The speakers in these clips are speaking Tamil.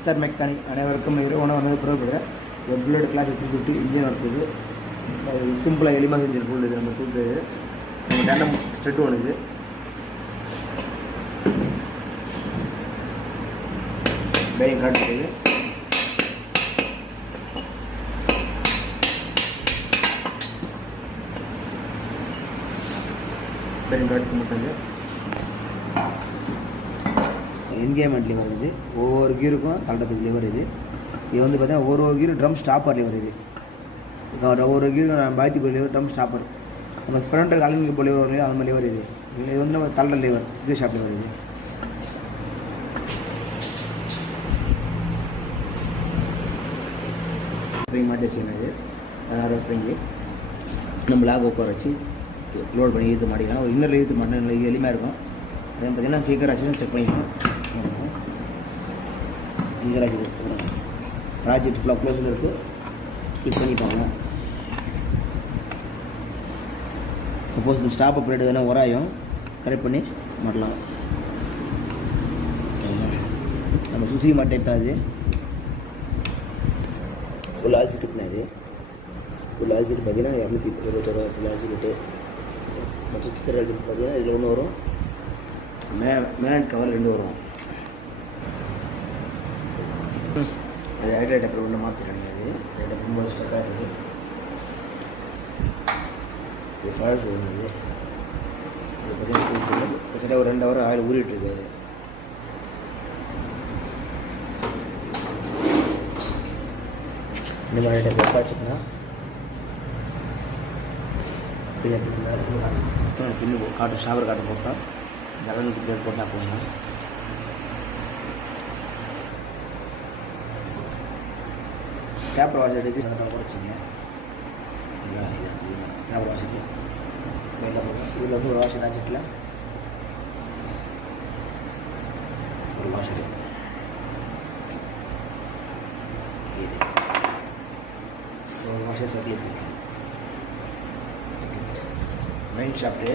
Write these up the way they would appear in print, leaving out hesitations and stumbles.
மிஸ்டர் மெக்கானிக் அனைவருக்கும் இரவு வந்தது பிறகு எப்ளேட் கிளாஸ் 350 இன்ஜின் ஒர்க் இது சிம்பிளாக எளிமையாக செஞ்சு ஃபுல் இது நம்ம கூட்டு நம்ம டேண்டம் ஸ்ட்ரெட் ஒன்று இது பேரிங் காட்டுறது பேரிங் காட்டு மட்டும் என்கேமெண்ட் லிவர் இது ஒவ்வொரு கீருக்கும் தள்ளுறதுக்கு லிவர் இது வந்து பார்த்தீங்கன்னா ஒரு கீரும் ட்ரம் ஸ்டாப்பர் லிவர் இது ஒவ்வொரு கீரும் நம்ம பாய்த்தி போய் லிவர் ட்ரம் ஸ்டாப்பர் நம்ம ஸ்ப்ரெண்டர் அலிங்க போய் லிவர் வரும் அந்த மாதிரி லிவர் இது இது வந்து நம்ம தள்ளுற லிவர் கீர் ஷாப் லிவர் இது ஸ்ப்ரிங் மாதிரி வச்சுக்கணும் இது 16 ஸ்ப்ரிங்கு நம்ம லாக் உட்கார வச்சு லோட் பண்ணி இழுத்து மாட்டிக்கலாம் ஒரு இன்னரில் இழுத்து மாட்டினா எளிமையாக இருக்கும் அதே பார்த்தீங்கன்னா கீக்கர் ஆச்சுன்னா செக் பண்ணிக்கலாம் இங்கே ராசி ப்ராஜெக்ட் ஃபுல்லாக க்ளோஸில் இருக்குது கிளிக் பண்ணிப்பாங்க சப்போஸ் இந்த ஸ்டாப் அப்ரேட் வேணால் உராயும் கரெக்ட் பண்ணி மாட்டலாம் நம்ம சுசி மாட்டேன் டைப் அது ஃபுல் ஆசிக்கிட்னா இது ஃபுல் ஆசிக்கிட்டு பார்த்தீங்கன்னா 221 ஃபுல் ஆசிக்கிட்டு மற்ற கிக்கர் ஆசிக்கிட்டு பார்த்தீங்கன்னா இதில் ஒன்று வரும் மேன் கவர் 2 வரும் அது ஹைட்ரேட் அப்புறம் ஒன்று மாற்றிடுங்க இது ரொம்ப ஸ்டக்காக இருக்குது இது பழசு இருந்தது இது பார்த்தீங்கன்னா கிட்டத்தட்ட ஒரு 2 ஹவர் ஆயில் ஊறிட்டுருக்கு அது இந்த மாதிரி டைப் வச்சுன்னா பின்னு காட்டு ஷாவர் காட்டு போட்டால் ஜலனுக்கு பிளேட் போட்டால் போகலாம் கேப்பர் வாஷ் எடுத்து அதை குறைச்சிங்க கேப்பர் வாஷுக்கு வெளில போடுறோம் இதில் வந்து ஒரு வாஷர் ஆச்சிட்டில் ஒரு வாஷர் ஒரு வாஷர் சப்ளை பண்ணுறோம் மெயின் ஷாப்ட்டு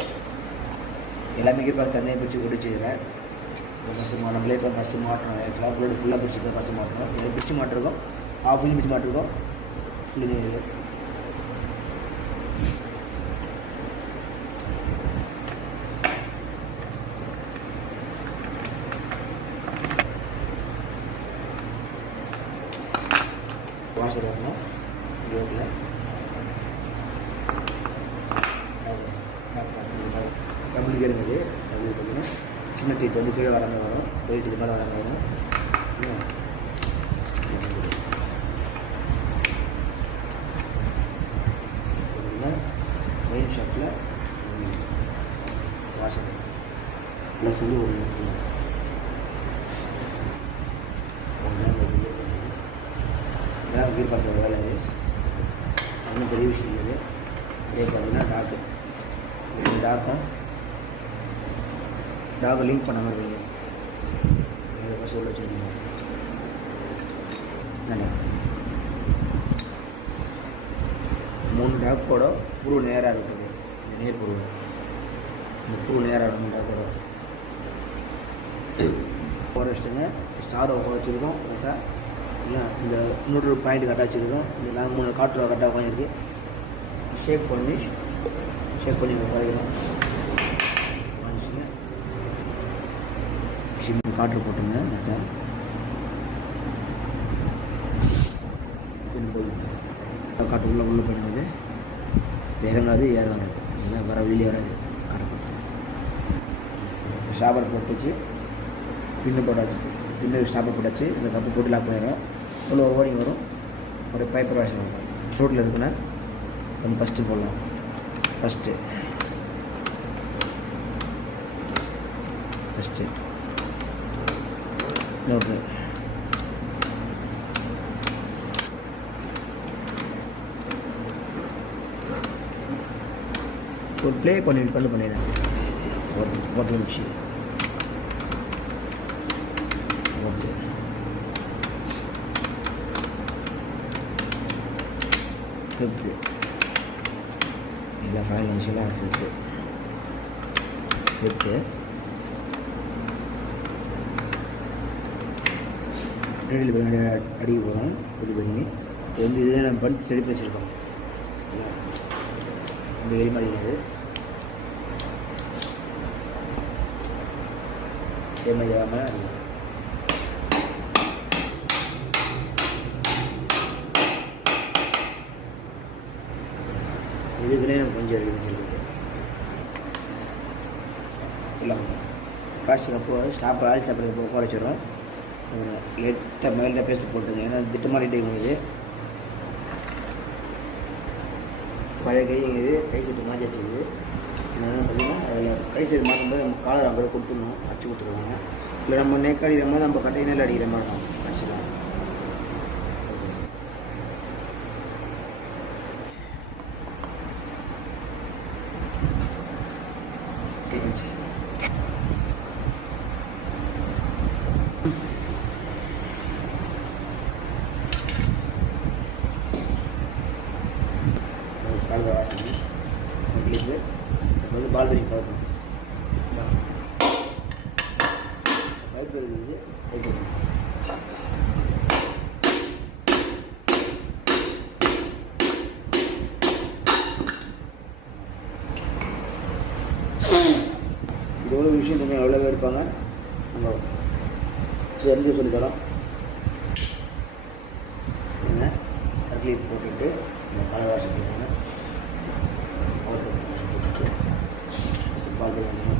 எல்லாமே கீர் தண்ணியை பிரித்து குடிச்சுக்கிறேன் ஃபஸ்ட்டு நம்மளே இப்போ ஃபஸ்ட்டு மாட்டணும் கிளாப் ரோடு ஃபுல்லாக பிரிச்சு ஃபஸ்ட்டு மாட்டணும் இதை பிரித்து மாட்டிருக்கோம் ஆஃப் ஃபுல்லி பிரித்து மாட்டிருக்கோம் ஃபுல்லி இது வாஷர் வரணும் யோகில் டபுள் கேர் இருக்குது டபுள் பார்த்தீங்கன்னா சின்ன டீத் வந்து கீழே வராமல் வரும் பெரிய டீத் மேலே வராமல் வரும் மெயின் ஷாப்பில் வாஷர் ப்ளஸ் வந்து ஒரு இதெல்லாம் கீர் பாஸ் வேலை இது ஒன்றும் பெரிய விஷயம் இது அதே பார்த்தீங்கன்னா டாக்கை லிங்க் பண்ண மாதிரி வைங்க இதை பஸ் உள்ள வச்சுருக்கீங்க தானே 3 டாக்கோட புரு நேராக இருக்குது இந்த நேர் புரு இந்த புரு நேராக இருக்கும் டாக்கோட உட்கார வச்சுட்டுங்க ஸ்டாரை உட்கார வச்சுருக்கோம் கரெக்டாக இல்லை இந்த 3 பாயிண்ட் கரெக்டாக வச்சுருக்கோம் இந்த லாங் 3 காட்டில் கரெக்டாக உட்காந்துருக்கு ஷேக் பண்ணி குறைக்கணும் காற்று போட்டுங்க கரெக்டாக காற்று உள்ளே பண்ணுவது இறங்காது ஏற வராது வர வெளியே வராது காற்று போட்டு ஸ்டாப்பர் போட்டுச்சு பின்னு போட்டாச்சு பின்னு ஸ்டாப்பர் போட்டாச்சு இந்த கப்பு போட்டு லாக் பண்ணிடும் இவ்வளோ ஓரிங் வரும் ஒரு பைப்பர் வாஷர் வரும் ரோட்டில் இருக்குன்னா வந்து ஃபஸ்ட்டு போடலாம் ஃபஸ்ட்டு நோட்டு ஒரு ப்ளே பண்ணிடுறேன் 4 நிமிஷம் 5th இல்லை ஃபைனல் நிமிஷம் 5th ரெடியில் பண்ணி அடிக்க போகிறோம். ரெடி பண்ணி இது வந்து இதே நம்ம பண்ணி செடி வச்சுருக்கோம். இந்த வெளிமாடிக்கிறது இதே மாதிரி இதுக்குன்னே நம்ம கொஞ்சம் ரெடி வச்சுருக்குது. இல்லை பிளாஸ்டிக் அப்போ ஸ்டாப்பர் ஆயில் சாப்பிட்றது போக குறைச்சிடும். லைட்டாக மைல்டாக பேஸ்ட் போட்டுங்க, ஏன்னா திட்டமாக ரெடி ஆகும். இது பழைய கைங்க, இது கை செட்டு மாற்றி வச்சுக்குது. என்னென்னு பார்த்தீங்கன்னா அதில் கை செட்டு மாற்றும்போது நம்ம காலர் அங்கே கொடுத்துடணும், அடிச்சு கொடுத்துருவாங்க. இல்லை நம்ம நெக் அடிக்கிற மாதிரி நம்ம கட்டை நெல் அடிக்கிற மாதிரி இருக்கும் அடிச்சுக்கலாம். கால் வாஷிங் சிம்பிளுக்கு இப்போ வந்து பால் பண்ணி பார்க்கணும். பைப் இருக்குது, பைப் இதோட விஷயம் கொஞ்சம் எவ்வளோ இருப்பாங்க நம்ம தெரிஞ்சு சொல்லித்தரோம். கிளீப் போட்டுட்டு இந்த கலர் வாஷ் பண்ணிங்கன்னா பால் பண்ணி